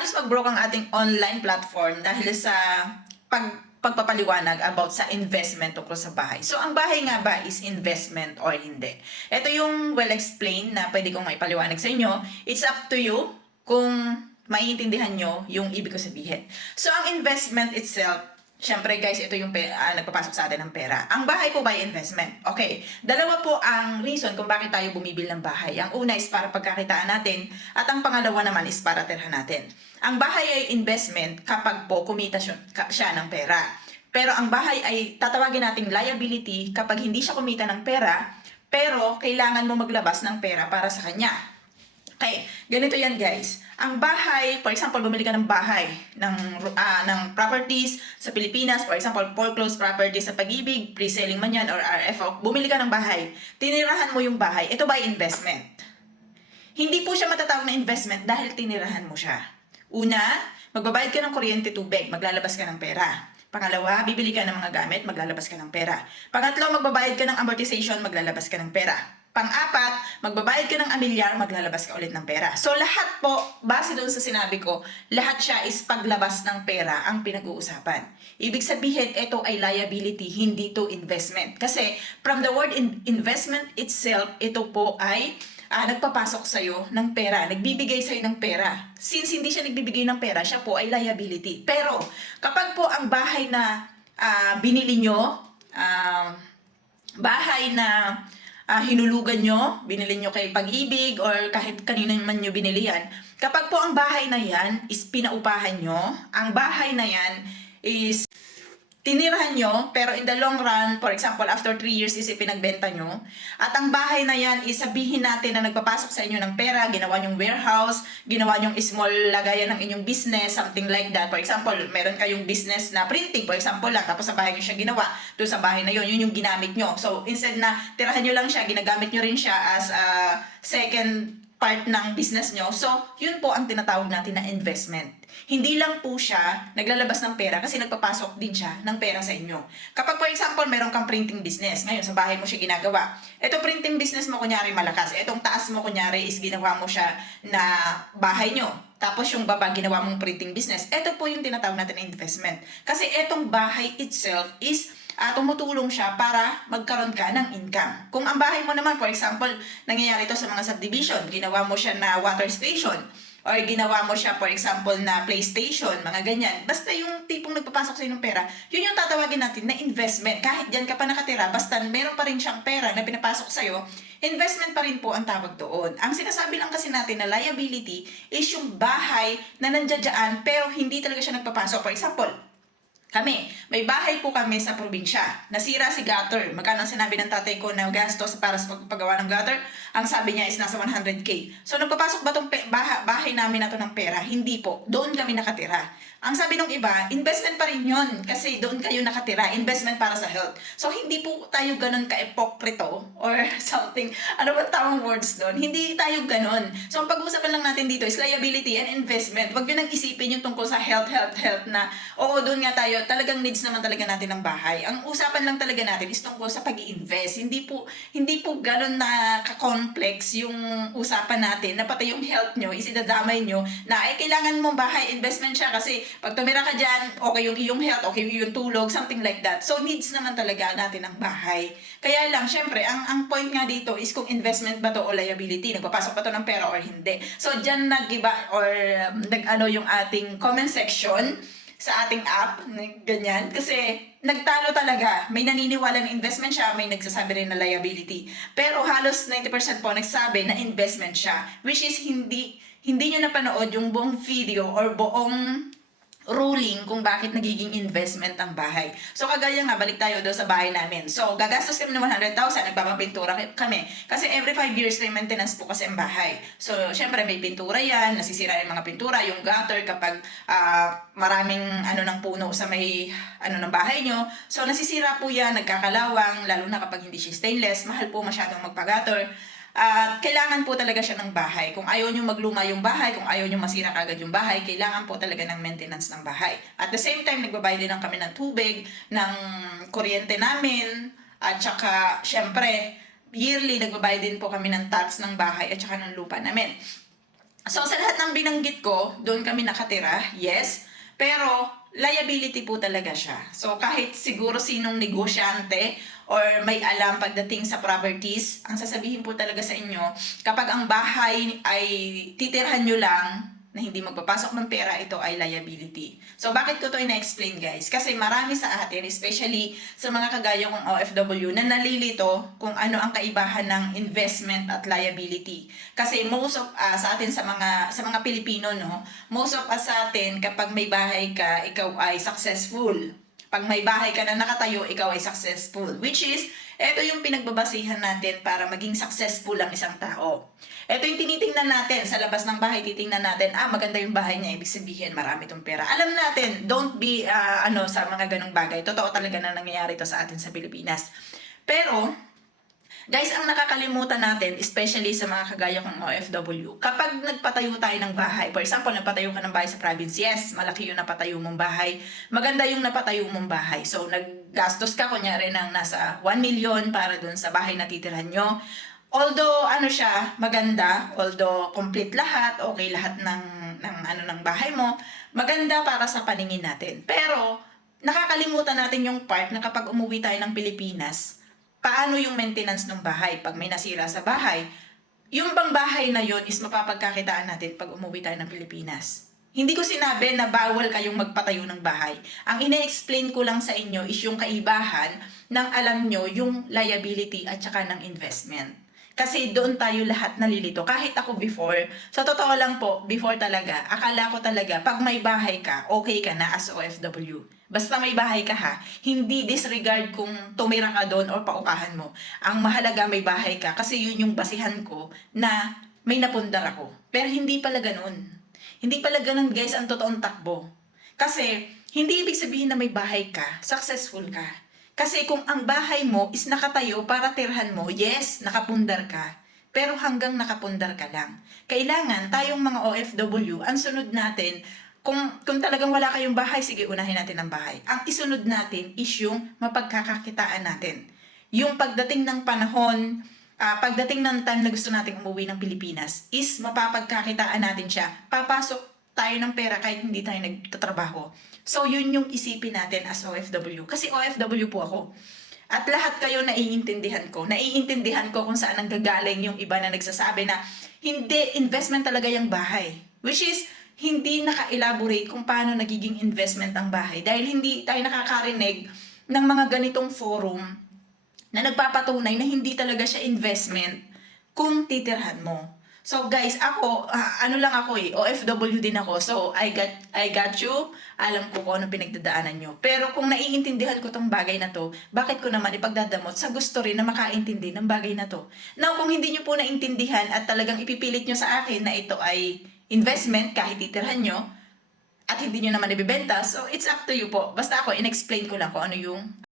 halos mag-broke ang ating online platform dahil sa pagpapaliwanag about sa investment tungkol sa bahay. So, ang bahay nga ba is investment or hindi? Ito yung well-explained na pwede kong maipaliwanag sa inyo. It's up to you kung maiintindihan nyo yung ibig ko sabihin. So, ang investment itself, syempre guys, ito yung nagpapasok sa atin ng pera. Ang bahay po ba ay investment? Okay. Dalawa po ang reason kung bakit tayo bumibili ng bahay. Ang una is para pagkakitaan natin at ang pangalawa naman is para tirhan natin. Ang bahay ay investment kapag po kumita siya ng pera. Pero ang bahay ay tatawagin nating liability kapag hindi siya kumita ng pera, pero kailangan mo maglabas ng pera para sa kanya. Okay, ganito yan guys. Ang bahay, for example, bumili ka ng bahay, ng properties sa Pilipinas, for example, foreclosed properties sa Pag-ibig, pre-selling man yan, or RFO, bumili ka ng bahay, tinirahan mo yung bahay, ito ba investment? Hindi po siya matatawag na investment dahil tinirahan mo siya. Una, magbabayad ka ng kuryente, tubig, maglalabas ka ng pera. Pangalawa, bibili ka ng mga gamit, maglalabas ka ng pera. Pangatlo, magbabayad ka ng amortization, maglalabas ka ng pera. Pang-apat, magbabayad ka ng amilyar, maglalabas ka ulit ng pera. So lahat po, base doon sa sinabi ko, lahat siya is paglabas ng pera ang pinag-uusapan. Ibig sabihin, ito ay liability, hindi to investment. Kasi from the word investment itself, ito po ay nagpapasok sa'yo ng pera, nagbibigay sa'yo ng pera. Since hindi siya nagbibigay ng pera, siya po ay liability. Pero kapag po ang bahay na binili nyo, bahay na hinulugan nyo, binili nyo kay Pag-ibig or kahit kanino man nyo binili yan, kapag po ang bahay na yan is pinaupahan nyo, ang bahay na yan is tinirahan nyo, pero in the long run, for example, after 3 years is ipinagbenta nyo, at ang bahay na yan is sabihin natin na nagpapasok sa inyo ng pera, ginawa nyong warehouse, ginawa nyong small lagayan ng inyong business, something like that. For example, meron kayong business na printing, for example lang, tapos sa bahay nyo siya ginawa, doon sa bahay na yun yung ginamit nyo. So, instead na tirahan nyo lang siya, ginagamit nyo rin siya as a second part ng business nyo. So, yun po ang tinatawag natin na investment. Hindi lang po siya naglalabas ng pera kasi nagpapasok din siya ng pera sa inyo. Kapag for example, meron kang printing business, ngayon sa bahay mo siya ginagawa. Ito printing business mo kunyari malakas. Itong taas mo kunyari is ginawa mo siya na bahay nyo. Tapos yung baba ginawa mong printing business. Ito po yung tinatawag natin na investment. Kasi itong bahay itself is tumutulong siya para magkaroon ka ng income. Kung ang bahay mo naman, for example, nangyayari ito sa mga subdivision, ginawa mo siya na water station, or ginawa mo siya, for example, na PlayStation, mga ganyan. Basta yung tipong nagpapasok sa'yo ng pera, yun yung tatawagin natin na investment. Kahit dyan ka pa nakatira, basta meron pa rin siyang pera na pinapasok sa'yo, investment pa rin po ang tawag doon. Ang sinasabi lang kasi natin na liability is yung bahay na nandiyan pero hindi talaga siya nagpapasok. For example, may bahay po kami sa probinsya. Nasira si gutter. Magkano ang sinabi ng tatay ko na gastos para sa pagpagawa ng gutter? Ang sabi niya is nasa 100K. So, nagpapasok ba itong bahay namin na to ng pera? Hindi po. Doon kami nakatira. Ang sabi ng iba, investment pa rin yun kasi doon kayo nakatira. Investment para sa health. So, hindi po tayo ganun ka-epokrito or something. Ano ba tamang words doon? Hindi tayo ganun. So, ang pag-uusapan lang natin dito is liability and investment. Huwag nyo nang isipin yung tungkol sa health na, oo, doon nga tayo, talagang needs naman talaga natin ng bahay. Ang usapan lang talaga natin is tungkol sa pag-i-invest. Hindi po ganun na ka-complex yung usapan natin na pati yung health nyo is idadamay nyo na ay kailangan mong bahay, investment siya kasi pag tumira ka dyan, okay yung iyong health, okay yung tulog, something like that. So, needs naman talaga natin ang bahay. Kaya lang, syempre, ang point nga dito is kung investment ba to o liability, nagpapasok ba to ng pera or hindi. So, dyan nag-iba or yung ating comment section sa ating app, ganyan. Kasi nagtalo talaga. May naniniwala na investment siya, may nagsasabi rin na liability. Pero halos 90% po nagsabi na investment siya, which is hindi nyo napanood yung buong video or buong ruling kung bakit nagiging investment ang bahay. So, kagaya nga, balik tayo doon sa bahay namin. So, gagastos kami ng 100,000, nagpapapintura kami. Kasi every 5 years may maintenance po kasi ang bahay. So, syempre may pintura yan, nasisira yung mga pintura, yung gutter kapag maraming ng puno sa may ng bahay nyo. So, nasisira po yan, nagkakalawang, lalo na kapag hindi siya stainless, mahal po masyadong magpa-gutter. Kailangan po talaga siya ng bahay. Kung ayaw nyo magluma yung bahay, kung ayaw nyo masira kagad yung bahay, kailangan po talaga ng maintenance ng bahay. At the same time, nagbabayad din lang kami ng tubig, ng kuryente namin, at saka, syempre, yearly, nagbabayad din po kami ng tax ng bahay at saka ng lupa namin. So, sa lahat ng binanggit ko, doon kami nakatira, yes. Pero, liability po talaga siya. So, kahit siguro sinong negosyante or may alam pagdating sa properties, ang sasabihin po talaga sa inyo, kapag ang bahay ay titirhan nyo lang, na hindi magpapasok ng pera, ito ay liability. So, bakit ko to ina-explain, guys? Kasi marami sa atin, especially sa mga kagaya kong OFW, na nalilito kung ano ang kaibahan ng investment at liability. Kasi most of sa atin sa mga Pilipino, no, most of us sa atin, kapag may bahay ka, ikaw ay successful. Pag may bahay ka na nakatayo, ikaw ay successful. Which is, ito yung pinagbabasihan natin para maging successful ang isang tao. Ito yung tinitingnan natin sa labas ng bahay, titingnan natin, maganda yung bahay niya, ibig sabihin marami tong pera. Alam natin, don't be sa mga ganong bagay. Totoo talaga na nangyayari to sa atin sa Pilipinas. Pero, guys, ang nakakalimutan natin, especially sa mga kagaya kong OFW, kapag nagpatayo tayo ng bahay, for example, nagpatayo ka ng bahay sa province, yes, malaki yung napatayo mong bahay, maganda yung napatayo mong bahay. So, naggastos ka, kunyari, ng nasa 1 million para dun sa bahay na titirhan nyo. Although, siya, maganda, although complete lahat, okay lahat ng bahay mo, maganda para sa paningin natin. Pero, nakakalimutan natin yung part na kapag umuwi tayo ng Pilipinas, paano yung maintenance ng bahay pag may nasira sa bahay. Yung bang bahay na yon is mapapagkakitaan natin pag umuwi tayo ng Pilipinas. Hindi ko sinabi na bawal kayong magpatayo ng bahay. Ang ine-explain ko lang sa inyo is yung kaibahan ng alam nyo yung liability at saka ng investment. Kasi doon tayo lahat nalilito. Kahit ako before, sa totoo lang po, before talaga, akala ko talaga, pag may bahay ka, okay ka na as OFW. Basta may bahay ka ha, hindi disregard kung tumira ka doon o paupahan mo. Ang mahalaga may bahay ka kasi yun yung basihan ko na may napundar ako. Pero hindi pala ganun. Hindi pala ganun, guys, ang totoong takbo. Kasi hindi ibig sabihin na may bahay ka, successful ka. Kasi kung ang bahay mo is nakatayo para tirhan mo, yes, nakapundar ka. Pero hanggang nakapundar ka lang. Kailangan tayong mga OFW, ang sunod natin, kung talagang wala kayong bahay, sige, unahin natin ang bahay. Ang isunod natin is yung mapagkakakitaan natin. Yung pagdating ng panahon, pagdating ng time na gusto nating umuwi ng Pilipinas, is mapapagkakitaan natin siya. Papasok tayo ng pera kahit hindi tayo nagtatrabaho. So, yun yung isipin natin as OFW. Kasi OFW po ako. At lahat kayo naiintindihan ko. Naiintindihan ko kung saan nanggagaling yung iba na nagsasabi na hindi, investment talaga yung bahay. Which is, hindi naka-elaborate kung paano nagiging investment ang bahay. Dahil hindi tayo nakakarinig ng mga ganitong forum na nagpapatunay na hindi talaga siya investment kung titirhan mo. So guys, ako, OFW din ako. So I got you. Alam ko kung ano pinagdadaanan nyo. Pero kung naiintindihan ko tong bagay na to, bakit ko naman ipagdadamot sa gusto rin na makaintindi ng bagay na to? Now, kung hindi nyo po naintindihan at talagang ipipilit nyo sa akin na ito ay investment kahit titirhan nyo, at hindi nyo naman ibibenta, so it's up to you po. Basta ako, in-explain ko lang kung ano yung